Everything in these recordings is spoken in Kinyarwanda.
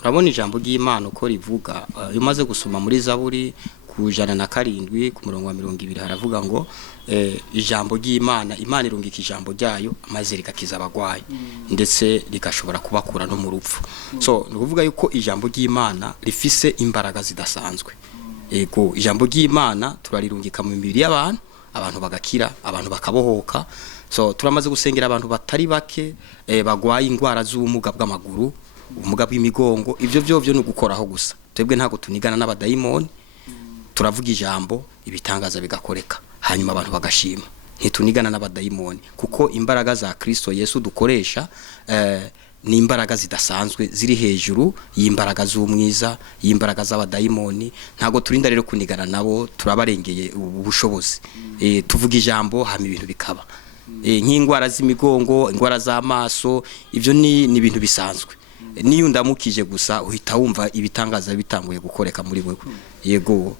urabona ijambo ry'Imana uko rivuga iyo umaze gusoma muri Zaburi ku 107 ku murongo wa 20 haravuga ngo ijambo ry'Imana Imana irungika ijambo ryayo maze rigakiza abagwayi ndetse rigashobora kubakura no mu rupfu. So ni kuvuga yuko ijambo ry'Imana rifise imbaraga zidasanzwe. Ego ijambo ry'Imana turarirungika mu mibiri y'abantu, abantu bagakira, abantu bakabohoka. So turamaze gusengera abantu batari bake bagwaye ingwara z'ubumuga bw'amaguru, ubumuga bw'imigongo, ivyo byo no gukoraho gusa. Twebwe ntago tunigana n'abadayimoni, turavuga ijambo ibitangaza bigakoreka hanyuma abantu bagashima. Ntitunigana n'abadayimoni kuko imbaraga za Kristo Yesu dukoresha ni imbaraga zidasanzwe ziri hejuru y'imbaraga z'umwiza, y'imbaraga z'abadayimoni. Ntago turinda rero kunigana nabo, turabarengeye ubushobozi. Tuvuga ijambo hama ibintu bikaba. Nk'ingwara z'imigongo, ingwara z'amaso, ivyo ni ibintu bisanzwe. Niyo ndamukije gusa uhita wumva ibitangaza bitanguye gukoreka muri wewe. Yego.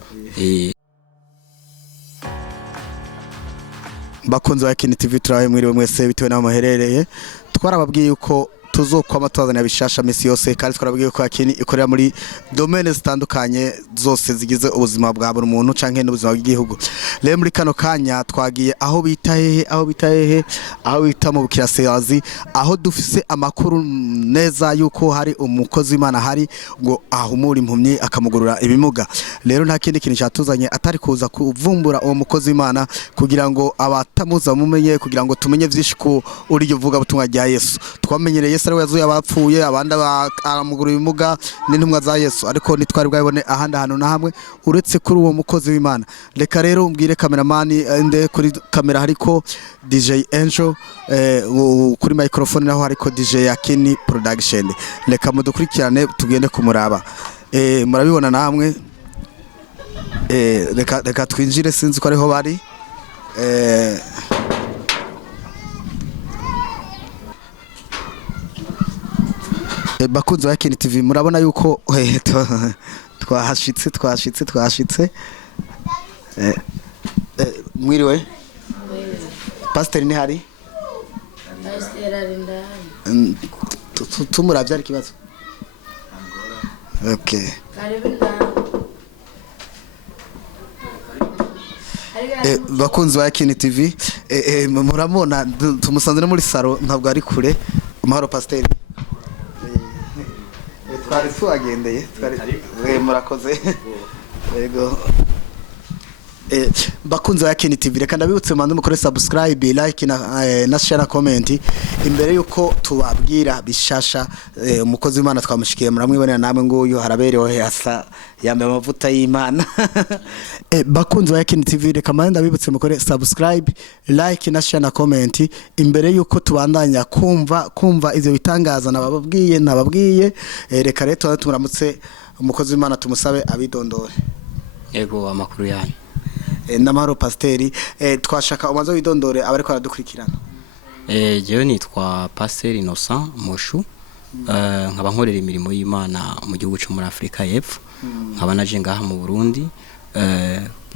Bakunze wa Kini TV turawe mwiriwe mwese bitewe n'aho muherereye. Twarababwiye uko tuzokwama twazana bishasha misi yose kandi twarabwiye ko Kini ikorera muri domaine zitandukanye zose zigize ubuzima bwa buri muntu canke n'ubuzima bw'igihugu. Rero muri kano kanya twagiye aho bita mu Bukirasazi, aho dufise amakuru neza yuko hari umukozi Imana hari ngo ahumura impumyi akamugurura ibimuga. Rero nta kindi kintu cyatuzanye atari kuza kuvumbura uwo mukozi Imana kugira ngo abatamuza mumenye, kugira ngo tumenye vyinshi ko uri vuga butumwa rya Yesu. Twamenyereye Yesu ari yazuye abapfuye, abandi aramugura ibimuga n'intumwa za Yesu, ariko nitwari bwabone ahandi hantu na hamwe uretse kuri uwo mukozi w'Imana. Reka rero umbwire cameraman ende kuri kamera hariko DJ Angel, kuri microphone naho hariko DJ Yakini Production. Reka mudukurikirane tugende kumuraba. Murabibona namwe. Reka twinjire, sinzi ko ariho bari. Bakunze wa Kini TV murabona yuko twashitse. Mwiriwe. Pastor ni hari? Pastor ari ndani. Tumuravya ari kibazo. Okay. Bakunze wa Kini TV muramona tumusanze muri saro, ntabwo ari kure. Amahoro Pastor. Twari tuagendeye murakoze. Yego. Bakunze wa Kini TV reka ndabibutse mande mukore subscribe, like na share, comment imbere yuko tubabwira bishasha. Umukozi Imana twamushikiye muramwibonera namwe nguyu harabereho hasa yambaye amavuta y'Imana. Bakunze wa Kini TV reka mande ndabibutse mukore subscribe, like na share na comment imbere yuko tubandanya kumva ivyo bitangaza nababwiye. Reka rero turamutse umukozi Imana tumusabe abidondore. Yego amakuru yanyu. Namahoro Pasiteri, twashaka umaze widondore abariko aradukurikirana. Jewe nitwa Pasteur Innocent Moshu, nkaba nkorera imirimo y'Imana mu gihugu cyo muri Afrika y'Epfo, nkaba naje ngaha mu Burundi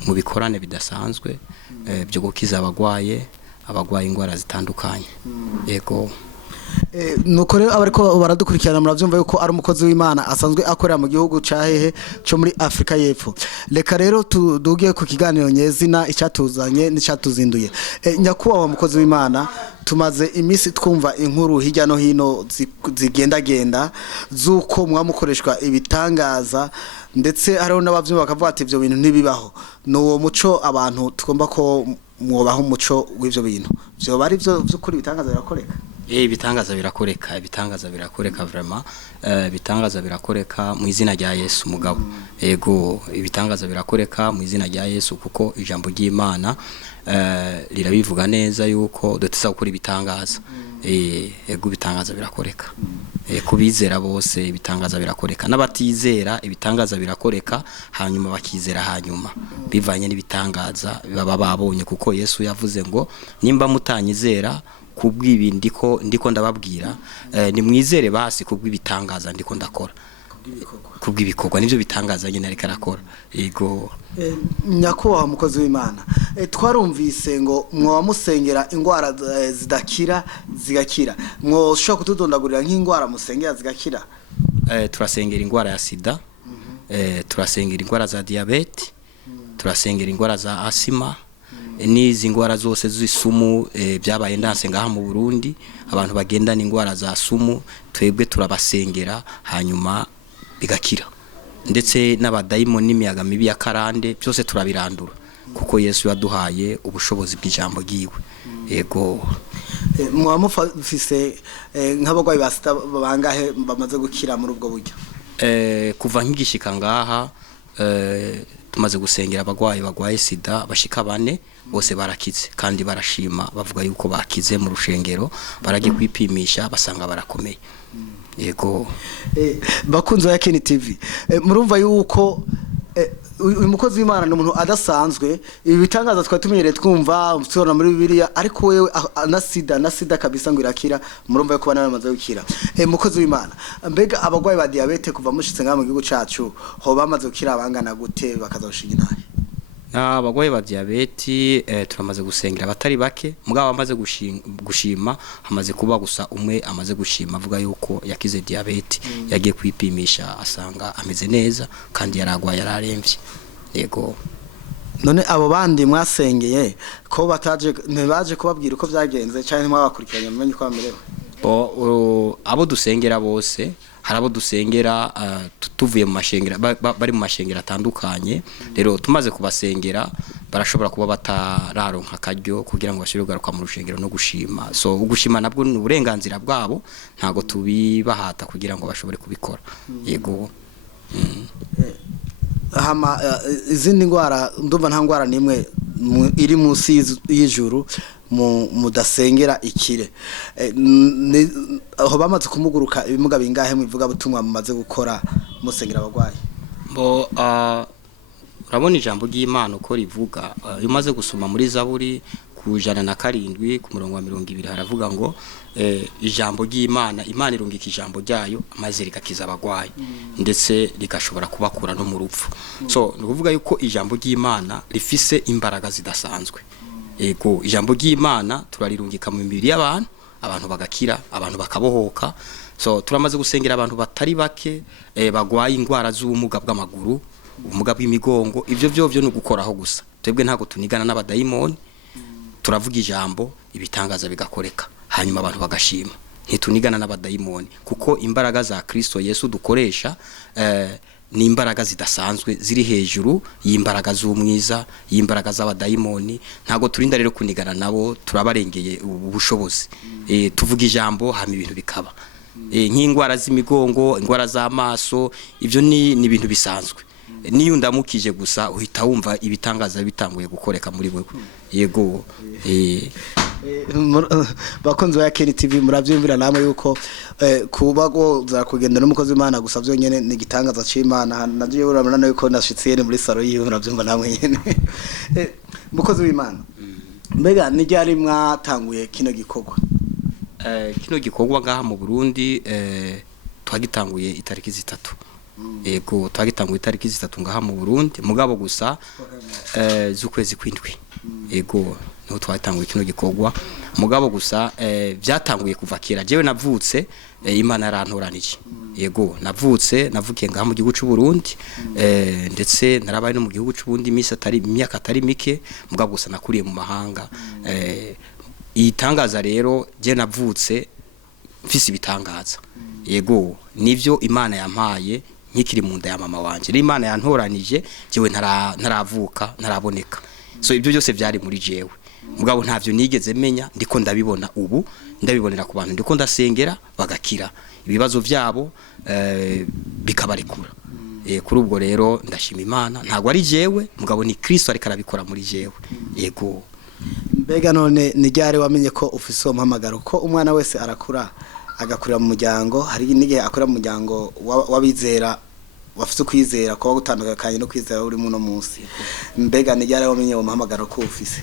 mu bikorane bidasanzwe byo gukiza abagwaye ingwara zitandukanye. Yego. Nuko rero abariko baradukurikirana muravyumva yuko ari umukozi w'Imana asanzwe akorera mu gihugu cahehe cyo muri Afrika y'Epfo. Reka rero tudugiye ku kiganiro nyezina icyatuzanye n'icyatuzinduye. Nyakubaho mukozi w'Imana, tumaze imisi twumva inkuru hirya no hino zigendagenda zuko mwamukoreshwa ibitangaza, ndetse hariho n'abavyumva bakavuga ati ivyo bintu ntibibaho. N'uwo muco abantu tugomba ko mwobaho umuco w'ivyo bintu. Byo bari byo kuri ibitangaza birakoreka. Ibitangaza birakoreka vraiment. Ibitangaza birakoreka mu izina rya Yesu mugabo. Yego ibitangaza birakoreka mu izina rya Yesu kuko ijambo ry'Imana rirabivuga neza yuko duteza gukora ibitangaza. Yego ibitangaza birakoreka. Kubizera bose ibitangaza birakoreka, n'abatizera ibitangaza birakoreka hanyuma bakizera hanyuma bivanye n'ibitangaza baba babonye, kuko Yesu yavuze ngo nimba mutanyizera kubw'ibi ndiko ndababwira ni mwizere basi kubw'ibitangaza ndiko ndakora. kubw'ibikorwa nivyo bitangaza nyine ariko arakora yego nyakubahwa mukozi w'Imana twarumvise ngo mwoba musengera ingwara zidakira zigakira mwoshobora kutudondagurira nk'ingwara musengera zigakira turasengera ingwara ya sida turasengera ingwara za diabete turasengera ingwara za asima n'izi ngwara zose z'isumu byabaye ndanse ngaha mu Burundi abantu bagendana ingwara za sumu twebwe turabasengera hanyuma bigakira ndetse n'abadayimoni n'imiyaga mibi ya karande byose turabirandura kuko Yesu yaduhaye ubushobozi bw'ijambo giwe yego mwamufise nk'abagwayi basita bangahe bamaze gukira muri ubwo buryo kuva nk'igishika ngaha tumaze gusengera abagwayi bagwaye sida bashika 4 bose barakize kandi barashima bavuga yuko bakize mu rushengero baragiye kwipimisha basanga barakomeye yego bakunzo ya Ken TV murumva yuko uyu mukozi w'Imana ni umuntu adasanzwe ibi bitangaza twatumenyereye twumva tubona muri Bibiliya ariko wewe na sida kabisa ngo irakira murumva yuko bana bamaze gukira mukozi w'Imana mbega abagwayi ba diabete kuva mushitse ngaha mu gihugu cacu ho bamaze gukira abangana gute bakazoshinga intare abagwayi ba diabete turamaze gusengera abatari bake mugabo amaze gushima hamaze kuba gusa umwe amaze gushima avuga yuko yakize diabete yagiye kwipimisha asanga ameze neza kandi yaragwaye yararemvye yego none abo bandi mwasengeye ko ntibaje kubabwira uko byagenze cyane mwabakurikiranye mumenye uko bamerewe abo dusengera bose harabo dusengera tuvuye mu mashengera bari mu mashengera atandukanye rero tumaze kubasengera barashobora kuba batararonka akaryo kugira ngo bashobore kugaruka mu rushengero no gushima so ugushima nabwo ni uburenganzira bwabo ntago tubibahata kugira ngo bashobore kubikora yego hama izindi ngwara ndumva nta ngwara nimwe iri munsi y'ijuru mudasengera ikire aho bamaze kumuguruka ibimuga bingahe mwivuga butumwa mumaze gukora musengera abagwayi bo urabona ijambo ry'Imana uko rivuga umaze gusoma muri Zaburi ku 107 ku murongo wa 200 haravuga ngo ijambo ry'Imana Imana irungika ijambo ryayo amaze rikakiza abagwayi ndetse rikashobora kubakura no mu rupfu so nukuvuga yuko ijambo ry'Imana rifise imbaraga zidasanzwe ego ijambo ry'Imana turarirungika mu mibiri abantu bagakira abantu bakabohoka so turamaze gusengera abantu batari bake bagwaye ingwara z'ubumuga bw'amaguru ubumuga bw'imigongo ivyo byo no gukoraho gusa twebwe ntago tunigana n'abadayimoni turavuga ijambo ibitangaza bigakoreka hanyuma abantu bagashima ntitunigana n'abadayimoni kuko imbaraga za Kristo Yesu dukoresha ni imbaraga zidasanzwe ziri hejuru y'imbaraga z'umwiza y'imbaraga z'abadayimoni ntago turinda rero kunigana nabo turabarengeye ubushobozi tuvuga ijambo hama ibintu bikaba nk'ingwara z'imigongo ingwara z'amaso ivyo ni ibintu bisanzwe niyo ndamukije gusa uhita wumva ibitangaza bitanguye gukoreka muri wewe yego bakunze ya Ken TV muravyumvira namwe yuko kubago za kugenda n'umukozi w'Imana gusa byo nyene ni gitangaza c'Imana naje urabona yuko nashitse muri saro yiwe muravyumva namwe nyene mukozi w'Imana mbega ni ryari mwatanguye kino gikorwa ngaha mu Burundi twagitanguye itariki 3 ego twagitanguye itariki 3 ngaha mu Burundi mugabo gusa z'ukwezi kw'indwi ego no twatanguye kino gikorwa mugabo gusa byatanguye kuva kera jewe navutse Imana yarantoranije yego navukiye ngaha mu gihugu cy'u Burundi ndetse narabaye no mu gihugu cy'u Burundi imyaka atari mike mugabo gusa nakuriye mu mahanga itangaza rero je navutse mfise ibitangaza yego nivyo Imana yampaye nkikiri mu nda ya mama wanje Imana yantoranije jewe ntaravuka ntaraboneka so ibyo byose byari muri jewe mugabo ntavyo nigeze menya ndiko ndabibona ubu ndabibonera ku bantu ndiko ndasengera bagakira ibibazo byabo bikabarekura kuri ubwo rero ndashima Imana ntago ari jewe mugabo ni Kristo ariko arabikora muri jewe yego mbega none ni ryari wamenye ko ufise umuhamagaro ko umwana wese arakura agakurira mu muryango hari n'igihe akora mu muryango wabizera wafite kwizera ko gutandukanye no kwizera uri muno munsi mbega ni ryari wamenye umuhamagaro ko ufise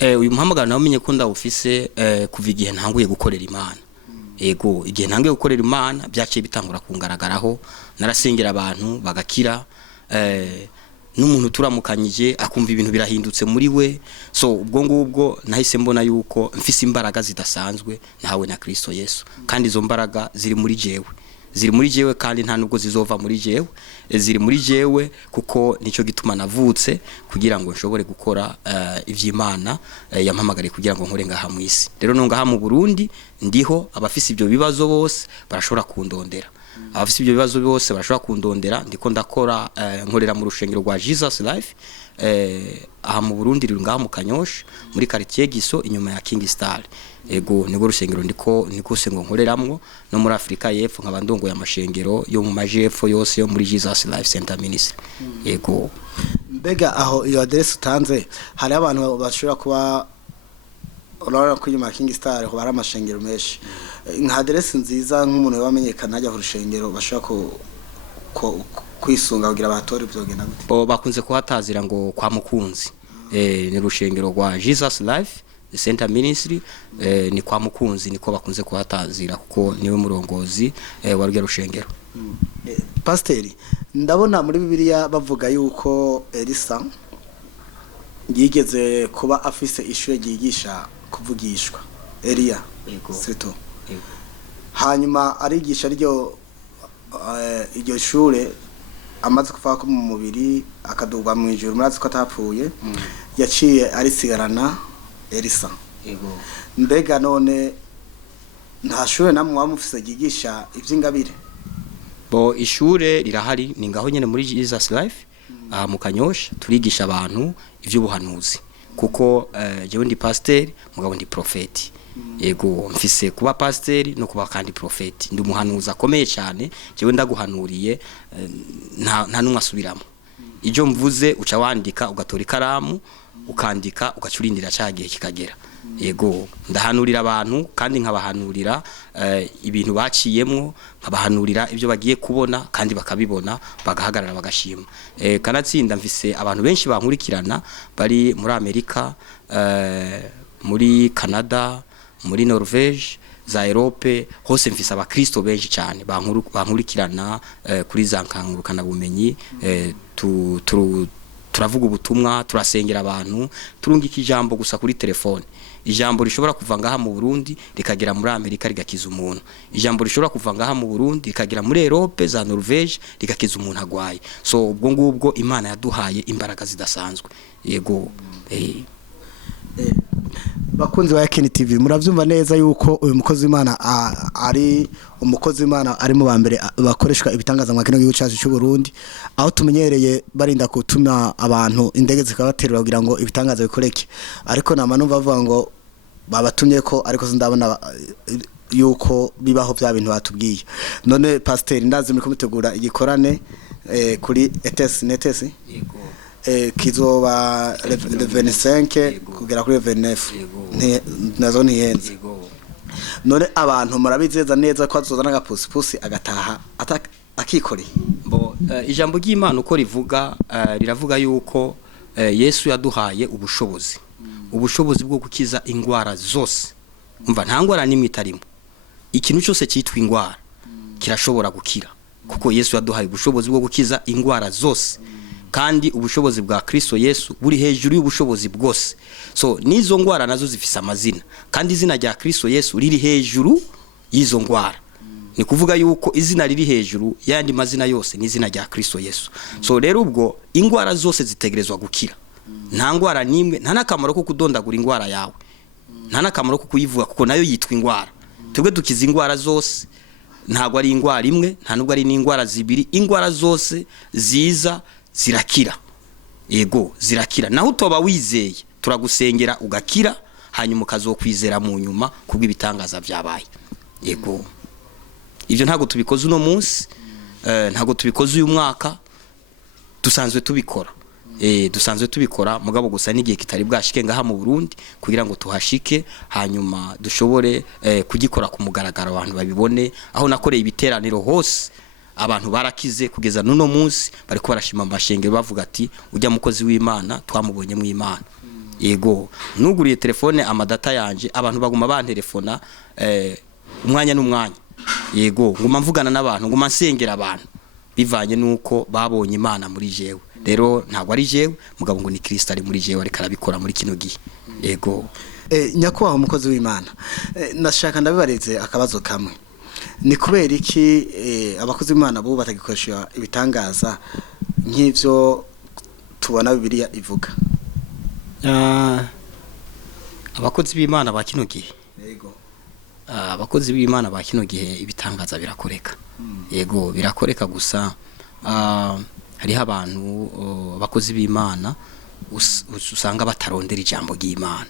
uyu muhamagaro namenye ko ndawufise kuva igihe ntanguye gukorera Imana ego igihe ntangiye gukorera Imana byaciye bitangura kungaragaraho narasengera abantu bagakira n'umuntu turamukanyije akumva ibintu birahindutse muri we so ubwo ngubwo nahise mbona yuko mfise imbaraga zidasanzwe nahawe na Kristo Yesu kandi izo mbaraga ziri muri jewe kandi nta nubwo zizova muri jewe ziri muri jewe kuko nico gituma navutse kugira ngo nshobore gukora ivy'Imana yampamagariye kugira ngo nkore ngaha mu isi rero no ngaha mu Burundi ndiho abafise ibyo bibazo bose barashobora kundondera abafise ibyo bibazo bose barashobora kundondera ndiko ndakora nkorera mu rushengero rwa Jesus Life aha mu Burundi ruri ngaha mu Kanyosha muri quartier Giso inyuma ya King Star ego nigo rushengero ndiko sengo nkoreramwo no muri Afrika y'Epfo nkaba ndongo y'amashengero yo mu majepfo yose yo muri Jesus Life Center Ministry ego mbega aho iyo address utanze hari abantu bashobora kuba urabona ko inyuma King Star ho bari amashengero menshi nka address nziza nk'umuntu wamenyekana ajya ku rushengero bashobora kwisunga kugira abatori byogena gute bakunze kuhatazira ngo kwa Mukunzi ni rushengero rwa Jesus Life Center Ministry ni kwa Mukunzi niko bakunze kuhatazira kuko niwe murongozi wa ryo rushengero Pasiteri ndabona muri Bibiliya bavuga yuko Elisa yigeze kuba afise ishure ryigisha kuvugishwa Elia sito hanyuma arigisha iryo shure amaze kuva ko mu mubiri akadugwa mu ijuru murazi ko atapfuye yaciye arisigarana Elisa mbega none nta shure namwe wamufise ryigisha ivy'ingabire bo ishure rirahari ni ngaho nyene muri Jesus Life mu Kanyosha turigisha abantu ivy'ubuhanuzi kuko jewe ndi pasteur mugabo ndi profeti ego mfise kuba pasteur no kuba kandi profeti ndi umuhanuzi akomeye cyane jewe ndaguhanuriye nta numwe asubiramo ijo mvuze uca wandika ugatora ikaramu ukandika ugacurindira cyagiye kikagera ego ndahanurira abantu kandi nkabahanurira ibintu baciyemwo nkabahanurira ibyo bagiye kubona kandi bakabibona bagahagarara bagashima kanatsinda mfise abantu benshi bankurikirana bari muri Amerika muri Canada muri Norvege za Europe hose mfise abakristo benshi cyane bankurikirana kuri za nkangurukana bumenyi turavuga ubutumwa turasengera abantu turungika ijambo gusa kuri telefone ijambo rishobora kuva ngaha mu Burundi rikagera muri Amerika rigakiza umuntu ijambo rishobora kuva ngaha mu Burundi rikagera muri Europe za Norvege rigakiza umuntu agwaye so ubwo ngubwo Imana yaduhaye imbaraga zidasanzwe yego bakunzi wa Yakini TV muravyumva neza yuko uyu mukozi Imana ari umukozi Imana ari mu bambere bakoreshwa ibitangaza mu kino gihugu cyacu cy'u Burundi aho tumenyereye barinda gutuma abantu indege zikabaterura kugira ngo ibitangaza bikoreke ariko nama numva bavuga ngo babatumye ko ariko sindabona yuko bibaho bya bintu batubwiye none pasteur ndazi muri kumutegura igikorane kuri ETS NETS yego kizoba 25 kugera kuri 29 nazo ntiyenze none abantu murabizeza neza ko azozana agapusipusi agataha akikoreye bo ijambo ry'Imana uko rivuga riravuga yuko Yesu yaduhaye ubushobozi bwo gukiza ingwara zose umva nta ngwara nimwe itarimo ikintu cyose cyitwa ingwara kirashobora gukira kuko Yesu yaduhaye ubushobozi bwo gukiza ingwara zose kandi ubushobozi bwa Kristo Yesu buri hejuru y'ubushobozi bwose so nizo ngwara nazo zifise amazina kandi izina rya Kristo Yesu riri hejuru y'izo ngwara ni kuvuga yuko izina riri hejuru yandi mazina yose ni izina rya Kristo Yesu so rero ubwo ingwara zose zitegerezwa gukira nta ngwara nimwe nta nakamaro ko kudondagura ingwara yawe nta nakamaro ko kuyivuga kuko nayo yitwa ingwara twebwe dukiza ingwara zose ntago ari ingwara imwe nta nubwo ari n'ingwara zibiri ingwara zose ziza zirakira yego zirakira naho utoba wizeye turagusengera ugakira hanyuma ukazokwizera mu nyuma kubw'ibitangaza byabaye yego ivyo ntago tubikoze uno munsi ntago tubikoze uyu mwaka dusanzwe tubikora mugabo gusa n'igihe kitari bwashike ngaha mu Burundi kugira ngo tuhashike hanyuma dushobore kugikora ku mugaragaro abantu babibone aho nakoreye ibiteraniro hose abantu barakize kugeza nuno munsi bariko barashima amashengero bavuga ati ujya mukozi w'Imana twamubonye mu Imana yego nuguriye telefone amadata yanje abantu baguma bantelefona umwanya n'umwanya yego nguma mvugana n'abantu nguma nsengera abantu bivanye nuko babonye Imana muri jewe rero ntabwo ari jewe mugabo ngo ni Kristo ari muri jewe ariko arabikora muri kino gihe yego nyakubahwa umukozi w'Imana nashaka ndabibareze akabazo kamwe ni kubera iki abakozi b'Imana bo batagikoresha ibitangaza nk'ivyo tubona Bibiliya ivuga abakozi b'Imana ba kino gihe yego abakozi b'Imana ba kino gihe ibitangaza birakoreka yego birakoreka gusa hariho abantu abakozi b'Imana usanga batarondera ijambo ry'Imana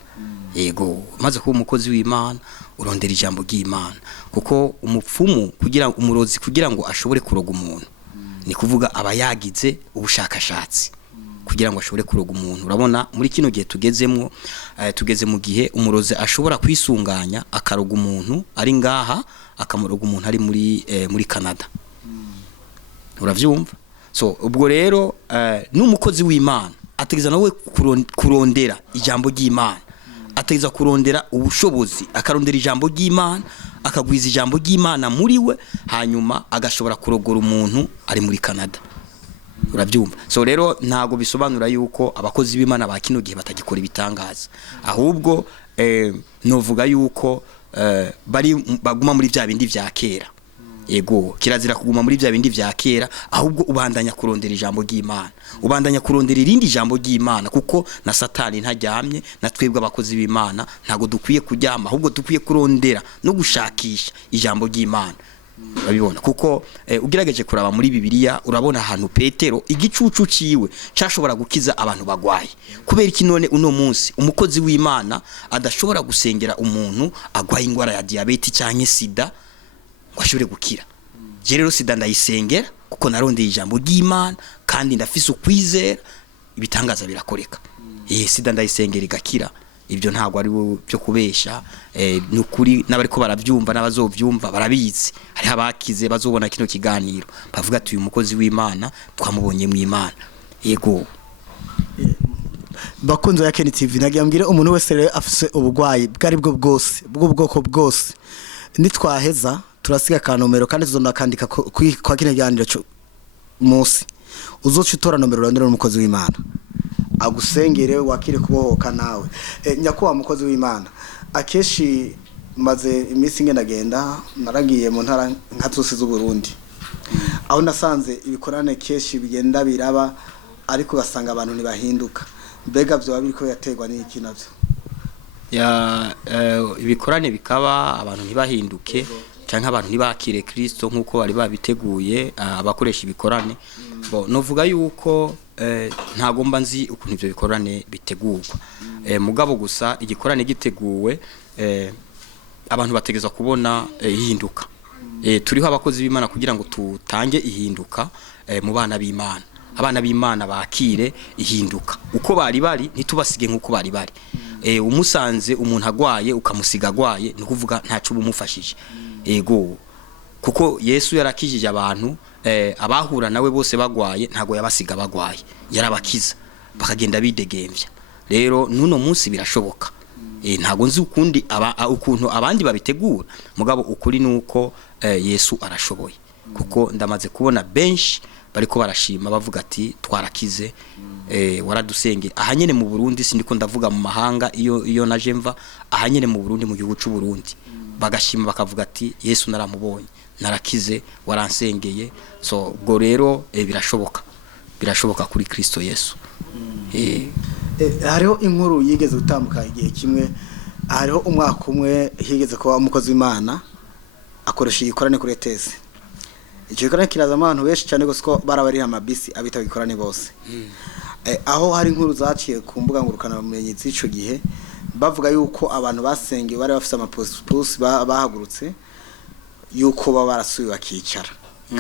yego maze kuba umukozi w'Imana urondera ijambo ry'Imana kuko umupfumu kugira umurozi kugira ngo ashobore kuroga umuntu ni kuvuga abayagize ubushakashatsi kugira ngo ashobore kuroga umuntu urabona muri kino gihe tugezemwo tugeze mu gihe umurozi ashobora kwisunganya akaroga umuntu ari ngaha akamuroga umuntu ari muri Canada uravyumva so ubwo rero n'umukozi w'Imana ategeza nawe kurondera ijambo ry'Imana ategeza kurondera ubushobozi akarondera ijambo ry'Imana akagwiza ijambo ry'Imana muri we hanyuma agashobora kurogora umuntu ari muri Canada urabyumva so rero ntago bisobanura yuko abakozi b'Imana ba kino gihe batagikora ibitangaza ahubwo novuga yuko bari baguma muri bya bindi vya kera yego kirazira kuguma muri bya bindi vya kera ahubwo ubandanya kurondera ijambo ry'Imana ubandanya kurondera irindi jambo ry'Imana kuko na Satani ntajyamye na twebwe abakozi b'Imana ntago dukwiye kujyama ahubwo dukwiye kurondera no gushakisha ijambo ry'Imana urabibona kuko ugerageje kuraba muri Bibiliya urabona ahantu Petero igicucu ciwe cyashobora gukiza abantu bagwaye kubera iki none uno munsi umukozi w'Imana adashobora gusengera umuntu agwaye ingwara ya diabete cyangwa sida washobore gukira je rero sida ndayisengera kuko narondeye ijambo ry'Imana kandi ndafise ukwizera ibitangaza birakoreka sida ndayisengera igakira ibyo ntago ari byo kubesha nukuri n'abariko baravyumva n'abazovyumva barabizi hari abakize bazobona kino kiganiro bavuga ati uyu mukozi w'Imana twamubonye mu Imana yego bakunzo ya Ken TV nagiyambire umuntu wese rero afise ubugwayi bwari bwo bwose bw'ubwoko bwose nitwaheza turasiga ka nomero kandi tuzonakandika kwa kino kiganiro munsi uzoca utora nomero urondera umukozi w'Imana agusengere wakire kubohoka nawe nyakuba mukozi w'Imana akeshi maze iminsi ngendagenda naragiye mu ntara nka zose z'u Burundi aho nasanze ibikorane keshi bigenda biraba ariko basanga abantu nibahinduka mbega byo babiriko yategwa n'iki navyo ibikorane bikaba abantu ntibahinduke canke abantu ntibakire Kristo nkuko bari babiteguye abakoresha ibikorane novuga yuko ntagomba nzi ukuntu ivyo bikorane bitegurwa mugabo gusa igikorane giteguwe abantu bategeza kubona ihinduka turiho abakozi b'Imana kugira ngo tutange ihinduka mu bana b'Imana abana b'Imana bakire ihinduka uko bari ntitubasige nkuko bari umusanze umuntu agwaye ukamusiga agwaye ni kuvuga ntacu bumufashije ego kuko Yesu yarakijije abantu abahura nawe bose bagwaye ntago yabasiga bagwaye yarabakiza bakagenda bidegemvya rero nuno munsi birashoboka ntago nzi ukuntu abandi babitegura mugabo ukuri nuko Yesu arashoboye kuko ndamaze kubona benshi bariko barashima bavuga ati twarakize waradusenge ahanyene mu Burundi sindiko ndavuga mu mahanga iyo naje mva ahanyene mu Burundi mu gihugu cy'u Burundi bagashima bakavuga ati Yesu naramubonye narakize waransengeye so ubwo rero birashoboka kuri Kristo Yesu hariho inkuru yigeze gutambuka igihe kimwe hariho umwaka umwe higeze kuba umukozi w'Imana akoresha igikorane kuri ETS icyo gikorane kiraza abantu benshi cyane gose ko barabari amabisi abita igikorane bose aho hari inkuru zaciye ku mbuga ngurukana bumenyi z'ico gihe bavuga yuko abantu basengeye bari bafite amapost bahagurutse yuko baba barasuye bakicara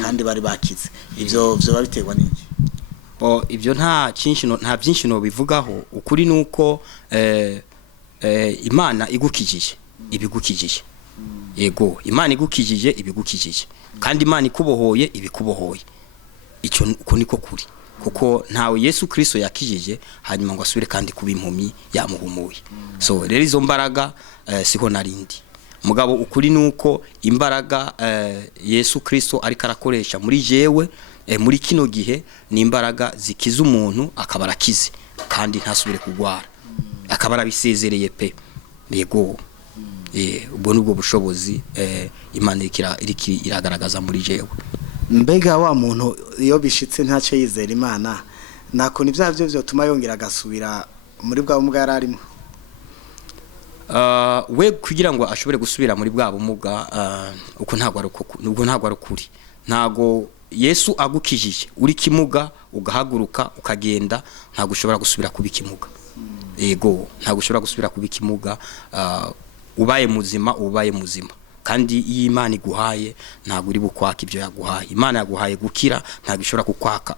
kandi bari bakize ivyo babiterwa n'iki ibyo nta byinshi no bivugaho ukuri nuko Imana igukijije ibigukijije yego Imana igukijije ibigukijije kandi Imana ikubohoye ibikubohoye icyo uko niko kuri kuko ntawe Yesu Kristo yakijije hanyuma ngo asubire kandi kuba impumyi yamuhumuye so rero izo mbaraga siho narindi mugabo ukuri nuko imbaraga Yesu Kristo ariko arakoresha muri jewe muri kino gihe ni imbaraga zikiza umuntu akabarakize kandi ntasubire kugwara akabara bisezereye pe yego ubwo nubwo bushobozi Imana iragaragaza muri jewe. Mbega wa muntu iyo bishitse ntacyo yizera Imana nako nivyo vyotuma yongera agasubira muri bwa bumuga yararimo. We kugira ngo ashobore gusubira muri bwa bumuga uko ntabwo ari ukuri ntago Yesu agukijije uri kimuga ugahaguruka ukagenda ntago ushobora gusubira kuba ikimuga yego ntago ushobora gusubira kuba ikimuga ubaye muzima kandi iyi Imana iguhaye ntago uri bukwaka ibyo yaguhaye. Imana yaguhaye gukira ntago ishobora kukwaka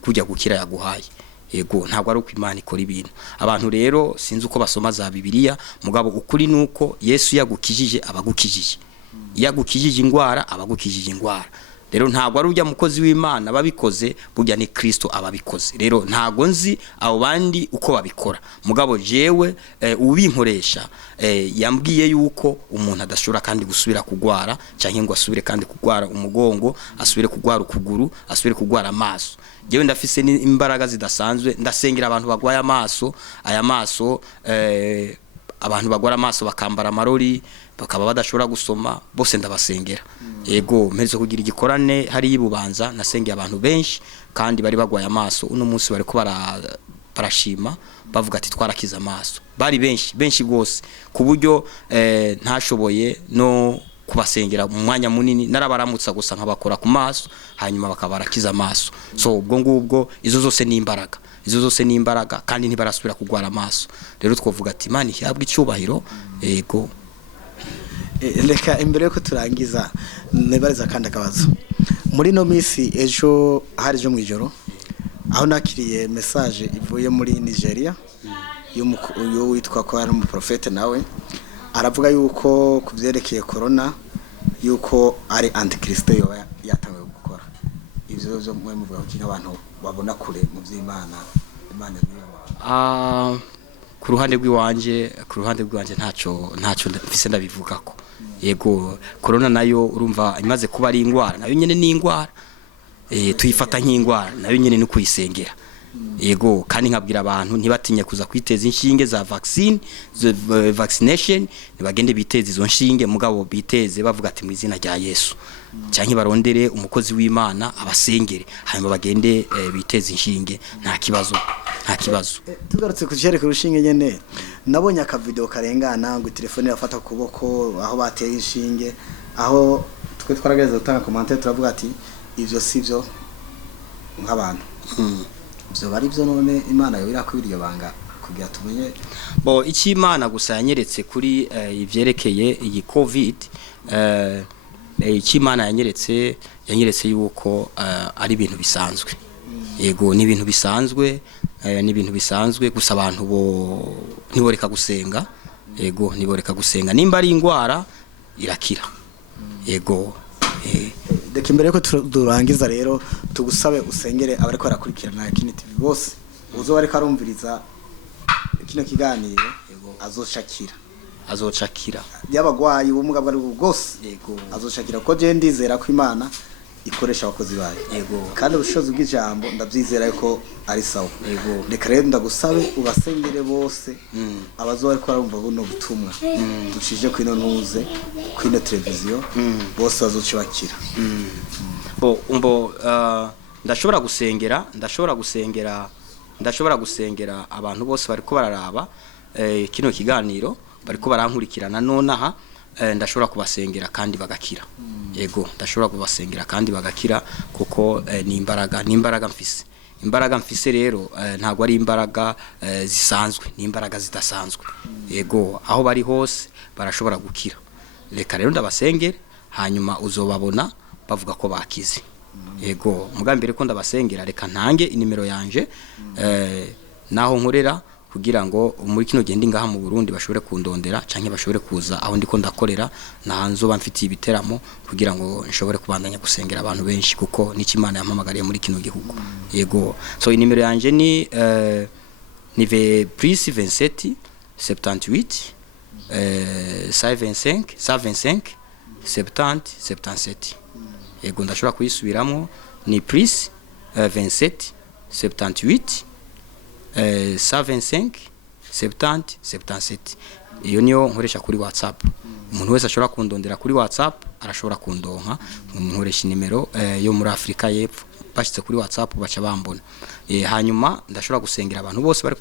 kujya gukira yaguhaye yego ntago ari uko Imana ikora ibintu. Abantu rero sinzi uko basoma za Bibiliya mugabo ukuri nuko Yesu yagukijije abagukijije yagukijije ingwara abagukijije ingwara. Rero ntago ari ujya mukozi w'Imana babikoze burya ni Kristo ababikoze. Rero ntago nzi abo bandi uko babikora mugabo jewe ubinkoresha yambwiye yuko umuntu adashobora kandi gusubira kugwara canke ngo asubire kandi kugwara umugongo asubire kugwara ukuguru asubire kugwara amaso. Jewe ndafise imbaraga zidasanzwe ndasengera abantu bagwaye amaso aya maso abantu bagwara amaso bakambara amarori bakaba badashobora gusoma bose ndabasengera yego mpereze kugira igikorane hari yibubanza nasengeye abantu benshi kandi bari bagwaye amaso uno munsi bari ko barashima bavuga ati twarakiza amaso bari benshi gose ku buryo ntashoboye no kubasengera mu mwanya munini narabaramutsa gusa nkabakora ku maso hanyuma bakabarakiza amaso. So ubwo ngubwo izo zose ni imbaraga kandi ntibarasubira kugwara amaso. Rero twovuga ati Imana ihabwe icyubahiro yego. Reka imbere yuko turangiza nibariza kandi akabazo muri no misi ejo hari jo mwijoro aho nakiriye message ivuye muri Nigeria yo witwa ko ari umuprofete nawe aravuga yuko kuvyerekeye corona yuko ari antikristo yo yatangiye gukora ivyo byo mwe muvuga ko abantu babona kure mu vy'Imana Imana niyo ku ruhande rw'iwanje ntaco mfise ndabivugako yego. Corona nayo urumva imaze kuba ari ingwara nayo nyene ni ingwara tuyifata nk'ingwara nayo nyene no kuyisengera yego kandi nkabwira abantu ntibatinye kuza kwiteza inshinge za vaccination nibagende biteze izo nshinge mugabo biteze bavuga ati mu izina rya Yesu canke barondere umukozi w'Imana abasengere hanyuma bagende biteze inshinge nta kibazo. Tugarutse kujereka urushinge nyene nabonye aka video karengana ngo telefone yafata kuboko aho bateye inshinge aho twe twaragereza gutanga commentaire turavuga ati ivyo sivyo nk'abantu byo bari byo none Imana yo irakwiriye banga kugira tumenye bo iki Imana gusa yanyeretse kuri ivyerekeye iyi covid iki Imana yanyeretse yuko ari ibintu bisanzwe yego ni ibintu bisanzwe gusa abantu bo ntiboreka gusenga yego ntiboreka gusenga nimba ari ingwara irakira yego. Deke imbere ko turangiza rero tugusabe usengere abari ko barakurikirana Kini TV bose uzo bari karumviriza kino kiganiro azoshakira y'abagwayi ubumuga bwari bwose yego azoshakira ko je ndizera ko Imana ikoresha abakozi bayo yego kandi ubushobozi bw'ijambo ndabyizera ko ari sawa yego. Reka rero ndagusabe ubasengere bose abazo bari ko barumva buno butumwa ducije kwino ntuze kwino televiziyo bose bazocibakira ndashobora gusengera abantu bose bariko bararaba kino kiganiro bariko barankurikirana nonaha ndashobora kubasengera kandi bagakira yego ndashobora kubasengera kandi bagakira kuko ni imbaraga mfise rero ntago ari imbaraga zisanzwe ni imbaraga zidasanzwe yego aho bari hose barashobora gukira. Reka rero ndabasengere hanyuma uzobabona bavuga ko bakize yego. Mugambere ko ndabasengera reka ntange inimero yanje naho nkorera kugira ngo muri kino gende ngaha mu Burundi bashobore kundondera canke bashobore kuza aho ndiko ndakorera nahanzo bamfitiye ibiteramo kugira ngo nshobore kubandanya gusengera abantu benshi kuko niki Imana yampamagariye muri kino gihugu yego. So inimero yanje ni +27 78 125 125 70 77. Yego ndashobora kuyisubiramo ni plus 27 78 125 70 77. Iyo niyo nkoresha kuri WhatsApp. Umuntu wese ashobora kundondera kuri WhatsApp arashobora kundonka, nkoresha nimero yo muri Afrika y'Epfo, bashitse kuri WhatsApp baca bambona. Hanyuma ndashobora gusengera abantu bose bari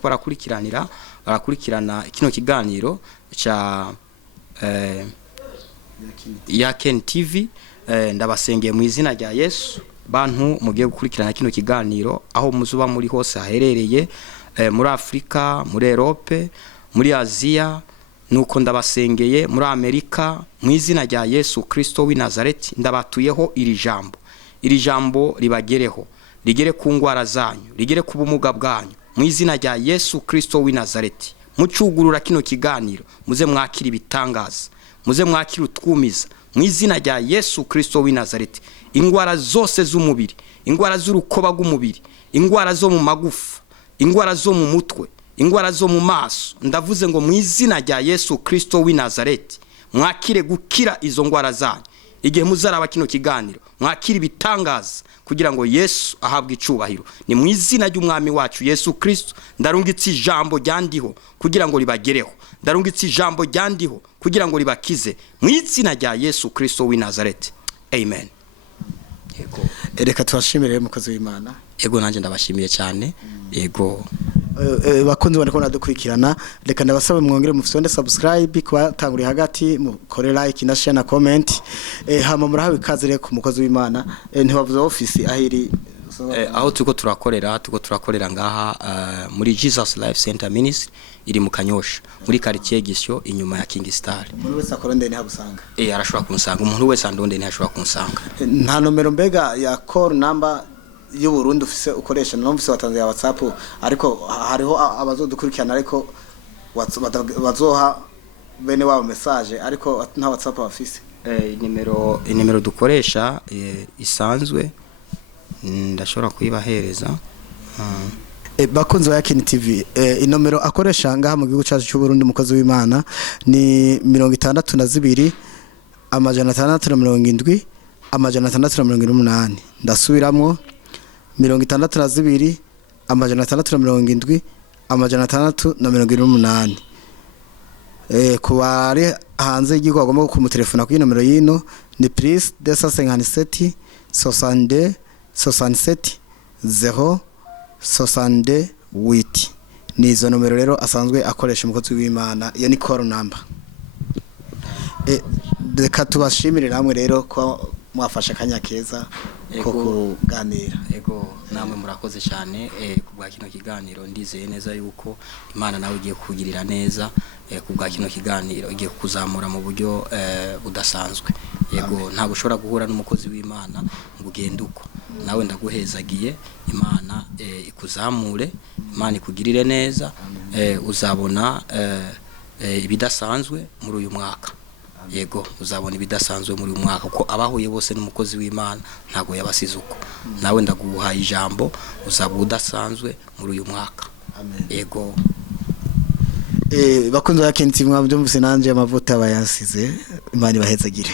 barakurikirana kino kiganiro cha INGENE TV. Ndabasengeye mu izina rya Yesu. Bantu mugiye gukurikirana kino kiganiro aho muzuba muri hose haherereye, muri Afrika, muri Europe, muri Aziya, nuko ndabasengeye muri Amerika mu izina rya Yesu Kristo w'i Nazareti. Ndabatuyeho iri jambo ribagereho, rigere ku ngwara zanyu, rigere ku bumuga bwanyu mu izina rya Yesu Kristo w'i Nazareti. Mucugurura kino kiganiro, muze mwakira ibitangaza, muze mwakira utwumiza mu izina rya Yesu Kristo w'i Nazareti. Ingwara zose z'umubiri, ingwara z'urukoba rw'umubiri, ingwara zo mu magufa, ingwara zo mu mutwe, ingwara zo mu maso, ndavuze ngo mu izina rya Yesu Kristo w'i Nazareti mwakire gukira izo ngwara zanyu. Igihe muzaraba kino kiganiro mwakire ibitangaza kugira ngo Yesu ahabwe icubahiro. Ni mu izina ry'umwami wacu Yesu Kristo ndarungitse ijambo ryandiho kugira ngo ribagereho, ndarungitse ijambo ryandiho kugira ngo ribakize mu izina rya Yesu Kristo w'i Nazareti. Amen. Yego. Reka tubashimire mukozi w'Imana. Yego nanje ndabashimiye cyane. Yego. Bakunze bariko nadukurikirana, reka ndabasabe mwongere mufisonde subscribe kubatanguriye hagati, mukore like na share na comment. Hama murahawe ikaze rero ku mukozi w'Imana. Ntibavuze office ahiri aho tuko turakorera ngaha muri Jesus Life Center Ministry iri mu Kanyosha muri quartier Gisyo inyuma ya King Star. Umuntu wese akorende ni habusanga. Arashobora kunsanga, umuntu wese andonde ni ashobora kunsanga. Nta nomero mbega ya call number y'u Burundi ufise ukoresha, nomvise watanze ya WhatsApp, ariko hariho abazodukurikirana ariko bazoha bene wabo message ariko nta WhatsApp bafise. Nimero dukoresha isanzwe ndashobora kuyibahereza. Bakunze ba INGENE TV, inomero akoresha ngaha mu gihugu cyacu cy'u Burundi mukozi w'Imana ni 62 670 678. Ndasubiramo 62 670 678. Kubari hanze y'igihugu agomba kumutelefona kuri nomero yino ni plus 257 62 67 0 68. Ni izo nomero rero asanzwe akoresha umukozi w'Imana, iyo ni call number. Reka tubashimire namwe rero ko mwafasha kanya keza ko kuganira. Yego namwe murakoze cyane kubwa kino kiganiro. Ndizeye neza yuko Imana nawe igiye kugirira neza kubwa kino kiganiro, igiye kuzamura mu buryo budasanzwe. Yego ntabwo ushobora guhura n'umukozi w'Imana ngo ugende uko. Nawe ndaguhezagiye, Imana ikuzamure, Imana ikugirire neza, uzabona ibidasanzwe muri uyu mwaka. Yego uzabona ibidasanzwe muri uyu mwaka ko abahuye bose n'umukozi w'Imana ntago yabasize uko. Nawe ndaguha ijambo uzaba udasanzwe muri uyu mwaka. Amen. Yego. Bakunze ba INGENE TV, mwambyumvise nanje amavuta bayasize, Imana ibahezagire.